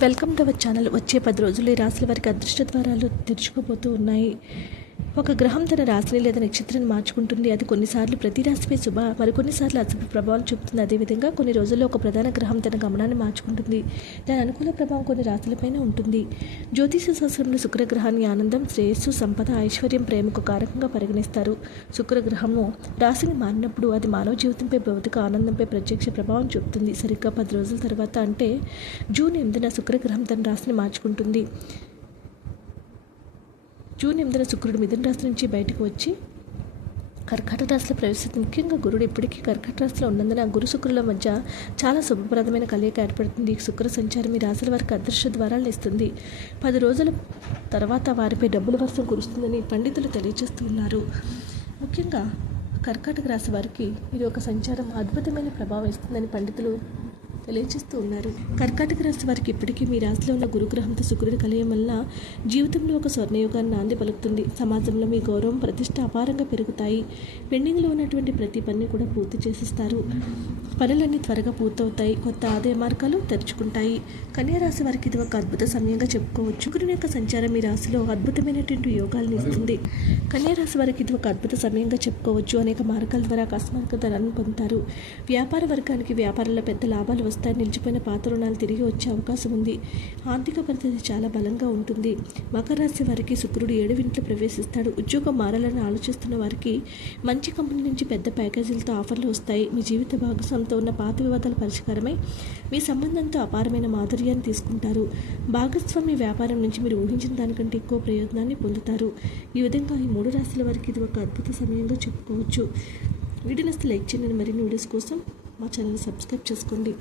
Welcome to our channel. వచ్చే 10 రోజుల్లో ఈ రాశుల వారికి అదృష్ట ద్వారాలు తెరుచుకోబోతూ ఉన్నాయి. ఒక గ్రహం తన రాశిని లేదా నక్షత్రాన్ని మార్చుకుంటుంది. అది కొన్నిసార్లు ప్రతి రాశిపై శుభ, మరికొన్నిసార్లు అశుభ ప్రభావాలు చూపుతుంది. అదేవిధంగా కొన్ని రోజుల్లో ఒక ప్రధాన గ్రహం తన గమనాన్ని మార్చుకుంటుంది. దాని అనుకూల ప్రభావం కొన్ని రాశులపైన ఉంటుంది. జ్యోతిష శాస్త్రంలో శుక్రగ్రహాన్ని ఆనందం, శ్రేయస్సు, సంపద, ఐశ్వర్యం, ప్రేమకు కారకంగా పరిగణిస్తారు. శుక్రగ్రహము రాశిని మారినప్పుడు అది మానవ జీవితంపై, భౌతిక ఆనందంపై ప్రత్యక్ష ప్రభావం చూపుతుంది. సరిగ్గా 10 రోజుల తర్వాత అంటే జూన్ 8న శుక్రగ్రహం తన రాశిని మార్చుకుంటుంది. జూన్ 8న శుక్రుడు మిథున రాశి నుంచి బయటకు వచ్చి కర్కాటక రాశిలో ప్రవేశిస్తుంది. ముఖ్యంగా గురుడు ఇప్పటికీ కర్కాటక రాశిలో ఉన్నందున గురు శుక్రుల మధ్య చాలా శుభప్రదమైన కలయిక ఏర్పడుతుంది. శుక్ర సంచారం ఈ రాశుల వారికి అదృష్ట ద్వారాలను ఇస్తుంది. 10 రోజుల తర్వాత వారిపై డబ్బుల వర్షం కురుస్తుందని పండితులు తెలియజేస్తున్నారు. ముఖ్యంగా కర్కాటక రాశి వారికి ఇది ఒక సంచారం అద్భుతమైన ప్రభావం ఇస్తుందని పండితులు తెలియజేస్తూ ఉన్నారు. కర్కాటక రాశి వారికి ఇప్పటికీ మీ రాశిలో ఉన్న గురుగ్రహంతో శుక్రుడి కలయం వల్ల జీవితంలో ఒక స్వర్ణయుగాన్ని నాంది పలుకుతుంది. సమాజంలో మీ గౌరవం, ప్రతిష్ట అపారంగా పెరుగుతాయి. పెండింగ్లో ఉన్నటువంటి ప్రతి పని కూడా పూర్తి చేసిస్తారు. పనులన్నీ త్వరగా పూర్తవుతాయి. కొత్త ఆదాయ మార్గాలు తెరుచుకుంటాయి. కన్యా రాశి వారికి ఇది ఒక అద్భుత సమయంగా చెప్పుకోవచ్చు. శుక్రుని యొక్క సంచారం మీ రాశిలో అద్భుతమైనటువంటి యోగాలను ఇస్తుంది. కన్యా రాశి వారికి ఇది ఒక అద్భుత సమయంగా చెప్పుకోవచ్చు. అనేక మార్గాల ద్వారా అకస్మాత్తుగా ధనాన్ని పొందుతారు. వ్యాపార వర్గానికి వ్యాపారంలో పెద్ద లాభాలు వస్తాయి. నిలిచిపోయిన పాత రుణాలు తిరిగి వచ్చే అవకాశం ఉంది. ఆర్థిక పరిస్థితి చాలా బలంగా ఉంటుంది. మకర రాశి వారికి శుక్రుడు 7వ ఇంట్లో ప్రవేశిస్తాడు. ఉద్యోగం మారాలని ఆలోచిస్తున్న వారికి మంచి కంపెనీ నుంచి పెద్ద ప్యాకేజీలతో ఆఫర్లు వస్తాయి. మీ జీవిత భాగస్వామితో ఉన్న పాత వివాదాల పరిష్కారమై మీ సంబంధంతో అపారమైన మాధుర్యాన్ని తీసుకుంటారు. భాగస్వామి వ్యాపారం నుంచి మీరు ఊహించిన దానికంటే ఎక్కువ ప్రయోజనాన్ని పొందుతారు. ఈ విధంగా ఈ 3 రాశుల వారికి ఇది ఒక అద్భుత సమయంగా చెప్పుకోవచ్చు. వీడియో నచ్చితే లైక్ చేయండి. మరిన్ని వీడియోస్ కోసం మా ఛానల్ సబ్స్క్రైబ్ చేసుకోండి.